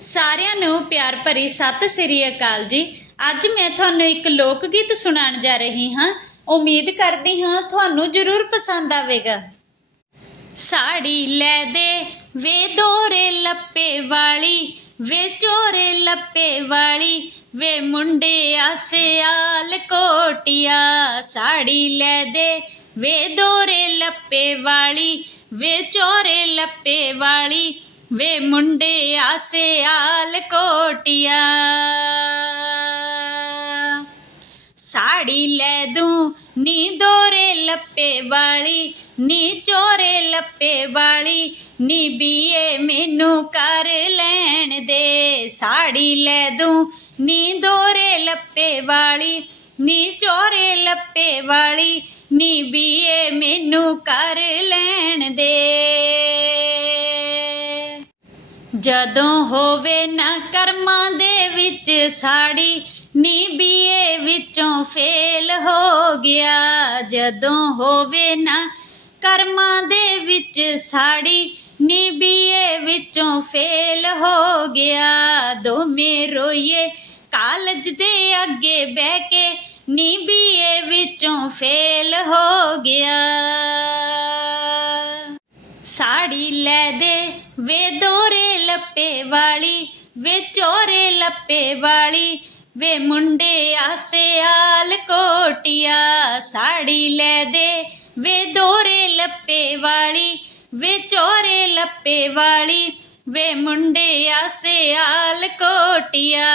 ਸਾਰਿਆਂ ਨੂੰ ਪਿਆਰ ਭਰੀ ਸਤਿ ਸ੍ਰੀ ਅਕਾਲ ਜੀ। ਅੱਜ ਮੈਂ ਤੁਹਾਨੂੰ ਇੱਕ ਲੋਕ ਗੀਤ ਸੁਣਾਉਣ ਜਾ ਰਹੀ ਹਾਂ। ਉਮੀਦ ਕਰਦੀ ਹਾਂ ਤੁਹਾਨੂੰ ਜ਼ਰੂਰ ਪਸੰਦ ਆਵੇਗਾ। ਸਾੜੀ ਲੈ ਦੇ ਵੇ ਦੋਰੇ ਲੱਪੇ ਵਾਲੀ, ਵੇ ਚੋਰੇ ਲੱਪੇ ਵਾਲੀ, ਵੇ ਮੁੰਡੇ ਆਸਿਆਲ ਕੋਟਿਆ। ਸਾੜੀ ਲੈ ਦੇ ਵੇ ਦੋਰੇ ਲੱਪੇ ਵਾਲੀ, ਵੇ ਚੋਰੇ ਲੱਪੇ ਵਾਲੀ ਵੇ ਮੁੰਡੇ ਆਸਿਆਲ ਕੋਟਿਆ। ਸਾੜੀ ਲੈ ਦੂੰ, ਨੀ ਦੋਰੇ ਲੱਪੇ ਵਾਲੀ, ਨੀ ਚੋਰੇ ਲੱਪੇ ਵਾਲੀ, ਨੀ ਬੀਏ ਮੈਨੂੰ ਕਰ ਲੈਣ ਦੇ। ਸਾੜੀ ਲੈ ਦੂੰ, ਨੀ ਦੋਰੇ ਲੱਪੇ ਵਾਲੀ, ਨੀ ਚੋਰੇ ਲੱਪੇ ਵਾਲੀ, ਨੀ ਬੀਏ ਮੈਨੂੰ ਕਰ ਲੈਣ ਜਦੋਂ ਹੋਵੇ ਨਾ ਕਰਮਾਂ ਦੇ ਵਿੱਚ ਸਾੜੀ ਨੀ ਬੀਏ ਵਿੱਚੋਂ ਫੇਲ ਹੋ ਗਿਆ। ਜਦੋਂ ਹੋਵੇ ਨਾ ਕਰਮਾਂ ਦੇ ਵਿੱਚ ਸਾੜੀ ਨੀ ਬੀਏ ਵਿੱਚੋਂ ਫੇਲ ਹੋ ਗਿਆ। ਦੋਵੇਂ ਰੋਈਏ ਕਾਲਜ ਦੇ ਅੱਗੇ ਬਹਿ ਕੇ ਨੀ ਬੀਏ ਵਿੱਚੋਂ ਫੇਲ ਹੋ ਗਿਆ। ਸਾੜੀ ਲੈ ਦੇ ਵੇ ਦੋਰੇ ਲੱਪੇ ਵਾਲੀ, ਵੇ ਚੋਰੇ ਲੱਪੇ ਵਾਲੀ, ਵੇ ਮੁੰਡੇ ਆਸੇ ਆਲ ਕੋਟਿਆ, ਸਾੜੀ ਲੈ ਦੇ, ਵੇ ਦੋਰੇ ਲੱਪੇ ਵਾਲੀ, ਵੇ ਚੋਰੇ ਲੱਪੇ ਵਾਲੀ, ਵੇ ਮੁੰਡੇ ਆਸੇ ਆਲ ਕੋਟਿਆ।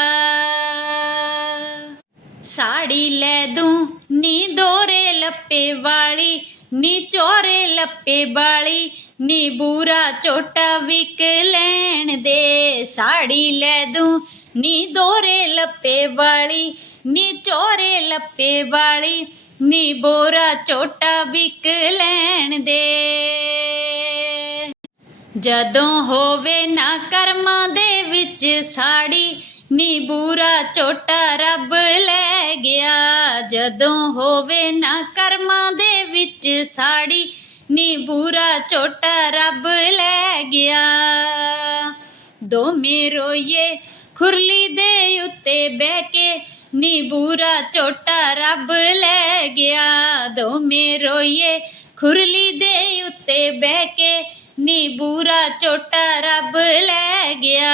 ਸਾੜੀ ਲੈ ਦੂੰ, ਨੀ ਦੋਰੇ ਲੱਪੇ ਵਾਲੀ, ਨੀ ਚੋਰੇ ਲੱਪੇ ਵਾਲੀ ਨੀ ਬੂਰਾ ਚੋਟਾ ਵਿਕ ਲੈਣ ਦੇ, ਸਾੜੀ ਲੈ ਦੂੰ। ਨੀ ਦੋਰੇ ਲੱਪੇ ਵਾਲੀ, ਨੀ ਚੋਰੇ ਲੱਪੇ ਵਾਲੀ ਨੀ ਬੋਰਾ ਚੋਟਾ ਵਿਕ ਲੈਣ ਦੇ। ਜਦੋਂ ਹੋਵੇ ਨਾ ਕਰਮਾਂ ਦੇ ਵਿੱਚ ਸਾੜੀ ਨੀ ਬੂਰਾ ਝੋਟਾ ਰੱਬ ਲੈ ਗਿਆ। ਜਦੋਂ ਹੋਵੇ ਨਾ ਕਰਮਾਂ ਦੇ ਵਿੱਚ ਸਾੜੀ ਨੀ ਬੂਰਾ ਛੋਟਾ ਰੱਬ ਲੈ ਗਿਆ। ਦੋਵੇਂ ਰੋਈਏ ਖੁਰਲੀ ਦੇ ਉੱਤੇ ਬਹਿ ਕੇ ਨੀ ਬੂਰਾ ਛੋਟਾ ਰੱਬ ਲੈ ਗਿਆ। ਦੋਵੇਂ ਰੋਈਏ ਖੁਰਲੀ ਦੇ ਉੱਤੇ ਬਹਿ ਕੇ ਨੀ ਬੂਰਾ ਛੋਟਾ ਰੱਬ ਲੈ ਗਿਆ।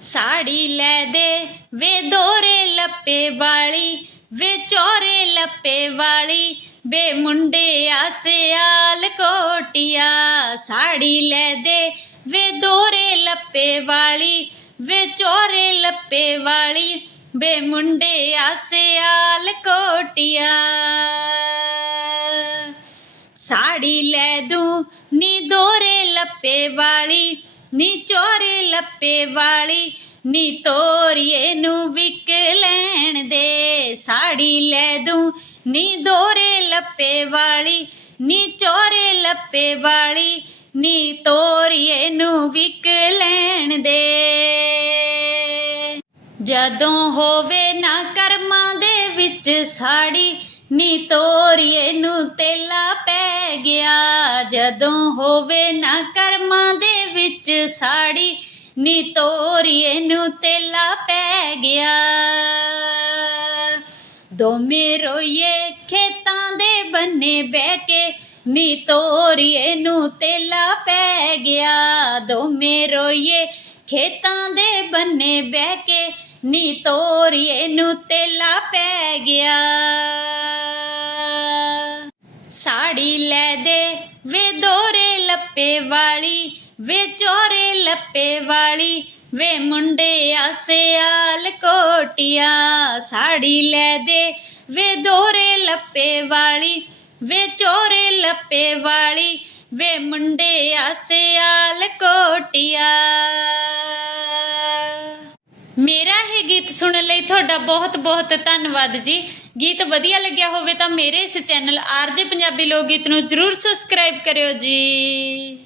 ਸਾੜੀ ਲੈ ਦੇ ਵੇ ਦੋਰੇ ਲੱਪੇ ਵਾਲੀ, ਵੇ ਚੋਰੇ ਲੱਪੇ ਵਾਲੀ ਵੇ ਮੁੰਡੇ ਆਸਿਆਲ ਕੋਟਿਆ, ਸਾੜੀ ਲੈ ਦੇ ਵੇ ਦੋਰੇ ਲੱਪੇ ਵਾਲੀ, ਵੇ ਚੋਰੇ ਲੱਪੇ ਵਾਲੀ, ਵੇ ਮੁੰਡੇ ਆਸਿਆਲ ਕੋਟਿਆ। ਸਾੜੀ ਲੈ ਦੂੰ, ਨੀ ਦੋਰੇ ਲੱਪੇ ਵਾਲੀ, ਨੀ ਚੋਰੇ ਲੱਪੇ ਵਾਲੀ, ਨੀ ਤੋਰੀਏ ਨੂੰ ਵਿਕ ਲੈਣ ਦੇ। ਸਾੜੀ ਲੈ ਦੂੰ ਨੀ ਦੋਰੇ ਲੱਪੇ ਵਾਲੀ, ਨੀ ਚੋਰੇ ਲੱਪੇ ਵਾਲੀ, ਨੀ ਤੋਰੀਏ ਨੂੰ ਵਿਕ ਲੈਣ ਦੇ। ਜਦੋਂ ਹੋਵੇ ਨਾ ਕਰਮਾਂ ਦੇ ਵਿੱਚ ਸਾੜੀ, ਨੀ ਤੋਰੀਏ ਨੂੰ ਤੇਲਾ ਪੈ ਗਿਆ। ਜਦੋਂ ਹੋਵੇ ਨਾ ਕਰਮਾਂ ਦੇ ਵਿੱਚ ਸਾੜੀ, ਨੀ ਤੋਰੀਏ ਨੂੰ ਤੇਲਾ ਪੈ ਗਿਆ। ਦੋਵੇਂ ਰੋਈਏ ਖੇਤਾਂ ਦੇ ਬੰਨੇ ਬਹਿ ਕੇ, ਨੀ ਤੋਰੀਏ ਨੂੰ ਤੇਲਾ ਪੈ ਗਿਆ। ਦੋਵੇਂ ਰੋਈਏ ਖੇਤਾਂ ਦੇ ਬੰਨੇ ਬਹਿ ਕੇ, ਨੀ ਤੋਰੀਏ ਨੂੰ ਤੇਲਾ ਪੈ ਗਿਆ। ਸਾੜੀ ਲੈ ਦੇ ਵੇ ਦੋਰੇ ਲੱਪੇ ਵਾਲੀ, ਵੇ ਚੋਰੇ ਲੱਪੇ ਵਾਲੀ, ਵੇ ਮੁੰਡੇ ਆਸਿਆਲ ਕੋਟੀਆਂ। ਸਾੜੀ ਲੈ ਦੇ ਵੇ ਦੋਰੇ ਲੱਪੇ ਵਾਲੀ, ਵੇ ਚੋਰੇ ਲੱਪੇ ਵਾਲੀ, ਵੇ ਮੁੰਡੇ ਆਸਿਆਲ ਕੋਟਿਆ। ਮੇਰਾ ਇਹ ਗੀਤ ਸੁਣਨ ਲਈ ਤੁਹਾਡਾ ਬਹੁਤ ਬਹੁਤ ਧੰਨਵਾਦ ਜੀ। ਗੀਤ ਵਧੀਆ ਲੱਗਿਆ ਹੋਵੇ ਤਾਂ ਮੇਰੇ ਇਸ ਚੈਨਲ ਆਰਜੇ ਪੰਜਾਬੀ ਲੋਕ ਗੀਤ ਨੂੰ ਜਰੂਰ ਸਬਸਕ੍ਰਾਈਬ ਕਰਿਓ ਜੀ।